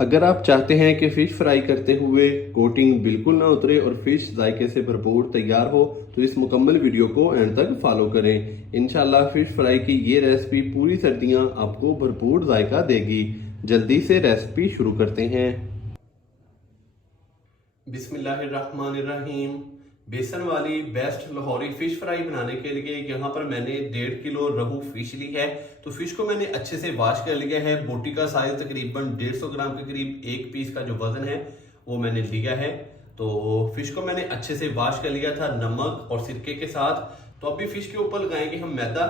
अगर आप चाहते हैं कि फ़िश फ्राई करते हुए कोटिंग बिल्कुल ना उतरे और फ़िश जायके से भरपूर तैयार हो तो इस मुकम्मल वीडियो को एंड तक फॉलो करें। इंशाल्लाह फ़िश फ्राई की ये रेसिपी पूरी सर्दियां आपको भरपूर जायका देगी। जल्दी से रेसिपी शुरू करते हैं। बिस्मिल्लाहिर्रहमानिर्रहीम। बेसन वाली बेस्ट लाहौरी फिश फ्राई बनाने के लिए यहाँ पर मैंने 1.5 किलो रहू फिश ली है। तो फिश को मैंने अच्छे से वॉश कर लिया है। बोटी का साइज तकरीबन 150 ग्राम के करीब एक पीस का जो वजन है वो मैंने लिया है। तो फिश को मैंने अच्छे से वॉश कर लिया था नमक और सिरके के साथ। तो अभी फिश के ऊपर लगाएंगे हम मैदा।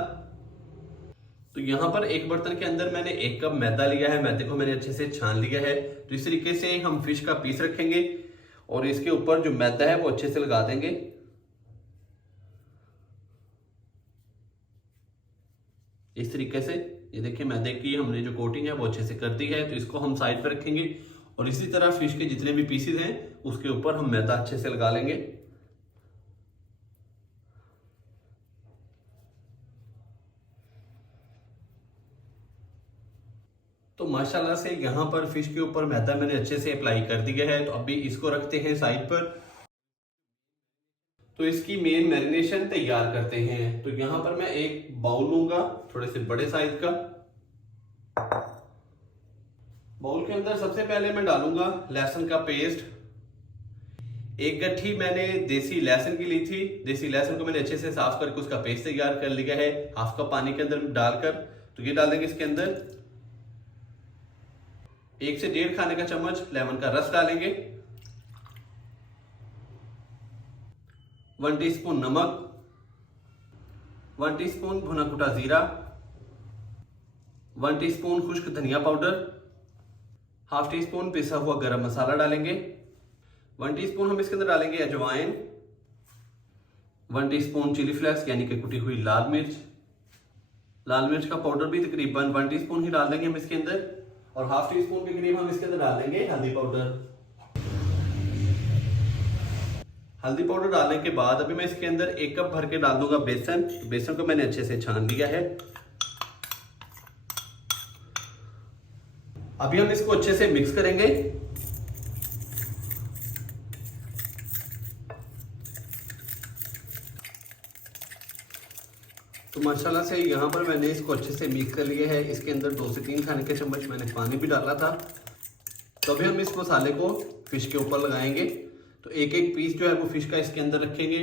तो यहाँ पर एक बर्तन के अंदर मैंने 1 कप मैदा लिया है। मैदे को मैंने अच्छे से छान लिया है। तो इस तरीके से हम फिश का पीस रखेंगे और इसके ऊपर जो मैदा है वो अच्छे से लगा देंगे। इस तरीके से ये देखिए मैदे की हमने जो कोटिंग है वो अच्छे से कर दी है। तो इसको हम साइड पर रखेंगे और इसी तरह फिश के जितने भी पीसेस हैं उसके ऊपर हम मैदा अच्छे से लगा लेंगे। तो माशाल्लाह से यहाँ पर फिश के ऊपर मैदा मैंने अच्छे से अप्लाई कर दिया है। तो अभी इसको रखते हैं साइड पर। तो इसकी मेन मैरिनेशन तैयार करते हैं। तो यहाँ पर मैं एक बाउल लूंगा थोड़े से बड़े साइज का। बाउल के अंदर सबसे पहले मैं डालूंगा लहसुन का पेस्ट। एक गट्ठी मैंने देसी लहसुन की ली थी। देसी लहसुन को मैंने अच्छे से साफ करके उसका पेस्ट तैयार कर लिया है। हाफ कप पानी के अंदर डालकर तो ये डाल देंगे इसके अंदर। 1 से 1.5 खाने का चम्मच लेमन का रस डालेंगे। 1 टीस्पून नमक, 1 टीस्पून भुना कुटा जीरा, 1 टीस्पून खुश्क धनिया पाउडर, हाफ टी स्पून पिसा हुआ गरम मसाला डालेंगे। 1 टीस्पून हम इसके अंदर डालेंगे अजवाइन, 1 टीस्पून चिली फ्लेक्स यानी कि कुटी हुई लाल मिर्च। लाल मिर्च का पाउडर भी तकरीबन 1 टीस्पून ही डाल देंगे हम इसके अंदर। और हाफ टी स्पून के करीब हम इसके अंदर डाल देंगे हल्दी पाउडर। हल्दी पाउडर डालने के बाद अभी मैं इसके अंदर 1 कप भर के डाल दूंगा बेसन। बेसन को मैंने अच्छे से छान लिया है। अभी हम इसको अच्छे से मिक्स करेंगे। तो माशाल्लाह से यहाँ पर मैंने इसको अच्छे से मिक्स कर लिया है। इसके अंदर 2 से 3 खाने के चम्मच मैंने पानी भी डाला था। तो अभी हम इस मसाले को फिश के ऊपर लगाएंगे। तो एक एक पीस जो है वो फिश का इसके अंदर रखेंगे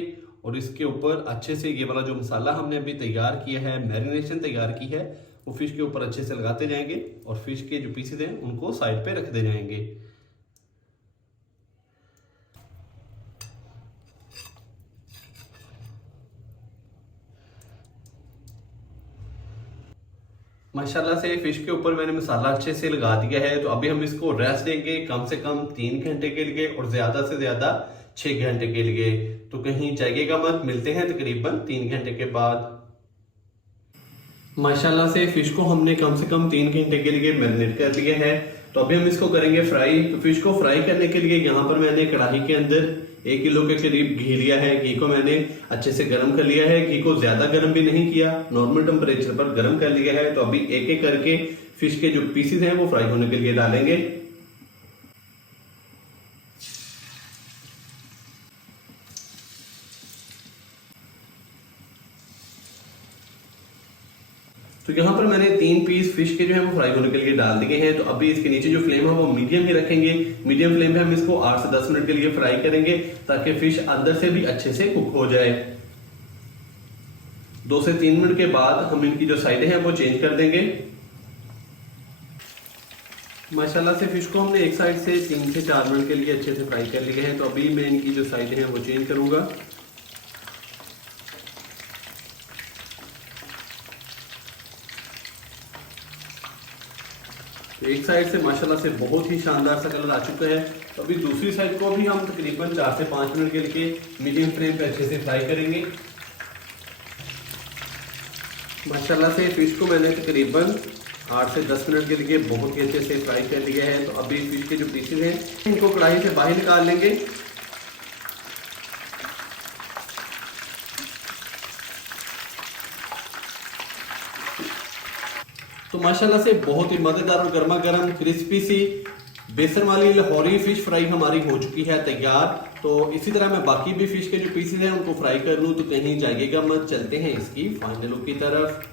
और इसके ऊपर अच्छे से ये वाला जो मसाला हमने अभी तैयार किया है, मैरिनेशन तैयार की है, वो फिश के ऊपर अच्छे से लगाते जाएंगे और फिश के जो पीसेस हैं उनको साइड पे रखते जाएंगे। माशाल्लाह से फिश के ऊपर मैंने मसाला अच्छे से लगा दिया है। तो अभी हम इसको रेस्ट देंगे कम से कम 3 घंटे के लिए और ज्यादा से ज्यादा 6 घंटे के लिए। तो कहीं जाइएगा मत, मिलते हैं तकरीबन 3 घंटे के बाद। माशाल्लाह से फिश को हमने कम से कम 3 घंटे के लिए मैरिनेट कर लिया है। तो अभी हम इसको करेंगे फ्राई। तो फिश को फ्राई करने के लिए यहाँ पर मैंने कढ़ाई के अंदर 1 किलो के करीब घी लिया है। घी को मैंने अच्छे से गर्म कर लिया है। घी को ज्यादा गर्म भी नहीं किया, नॉर्मल टेम्परेचर पर गर्म कर लिया है। तो अभी एक एक करके फिश के जो पीसेस हैं वो फ्राई होने के लिए डालेंगे। तो यहाँ पर मैंने 3 पीस फिश के जो है वो फ्राई होने के लिए डाल दिए हैं। तो अभी इसके नीचे जो फ्लेम है वो मीडियम ही रखेंगे। मीडियम फ्लेम पे हम इसको 8 से 10 मिनट के लिए फ्राई करेंगे ताकि फिश अंदर से भी अच्छे से कुक हो जाए। 2 से 3 मिनट के बाद हम इनकी जो साइडें हैं वो चेंज कर देंगे। माशाल्लाह से फिश को हमने एक साइड से 3 से 4 मिनट के लिए अच्छे से फ्राई कर लिया है। तो अभी मैं इनकी जो साइडें हैं वो चेंज करूंगा। तो एक साइड से माशाल्लाह से बहुत ही शानदार सा कलर आ चुका है। तो अभी दूसरी साइड को भी हम तकरीबन 4 से 5 मिनट के लिए मीडियम फ्लेम पे अच्छे से फ्राई करेंगे। माशाल्लाह से फिश को मैंने तकरीबन 8 से 10 मिनट के लिए बहुत ही अच्छे से फ्राई कर लिया है। तो अभी फिश के जो पीसेस हैं इनको कढ़ाई से बाहर निकाल लेंगे। तो माशाल्लाह से बहुत ही मजेदार और गर्मा गर्म क्रिस्पी सी बेसन वाली लाहौरी फिश फ्राई हमारी हो चुकी है तैयार। तो इसी तरह मैं बाकी भी फिश के जो पीसेस हैं उनको फ्राई कर लूँ, तो कहीं जाइएगा मत, चलते हैं इसकी फाइनल लुक की तरफ।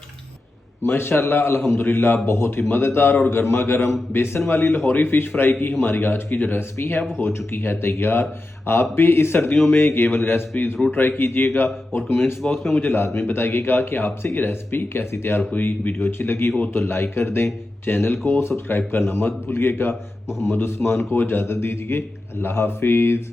माशाल्लाह अल्हम्दुलिल्लाह बहुत ही मज़ेदार और गर्मा गर्म बेसन वाली लाहौरी फिश फ्राई की हमारी आज की जो रेसिपी है वो हो चुकी है तैयार। आप भी इस सर्दियों में ये वाली रेसिपी ज़रूर ट्राई कीजिएगा और कमेंट्स बॉक्स में मुझे लाजमी बताइएगा कि आपसे ये रेसिपी कैसी तैयार हुई। वीडियो अच्छी लगी हो तो लाइक कर दें, चैनल को सब्सक्राइब करना मत भूलिएगा। मोहम्मद उस्मान को इजाज़त दीजिए, अल्लाह हाफिज़।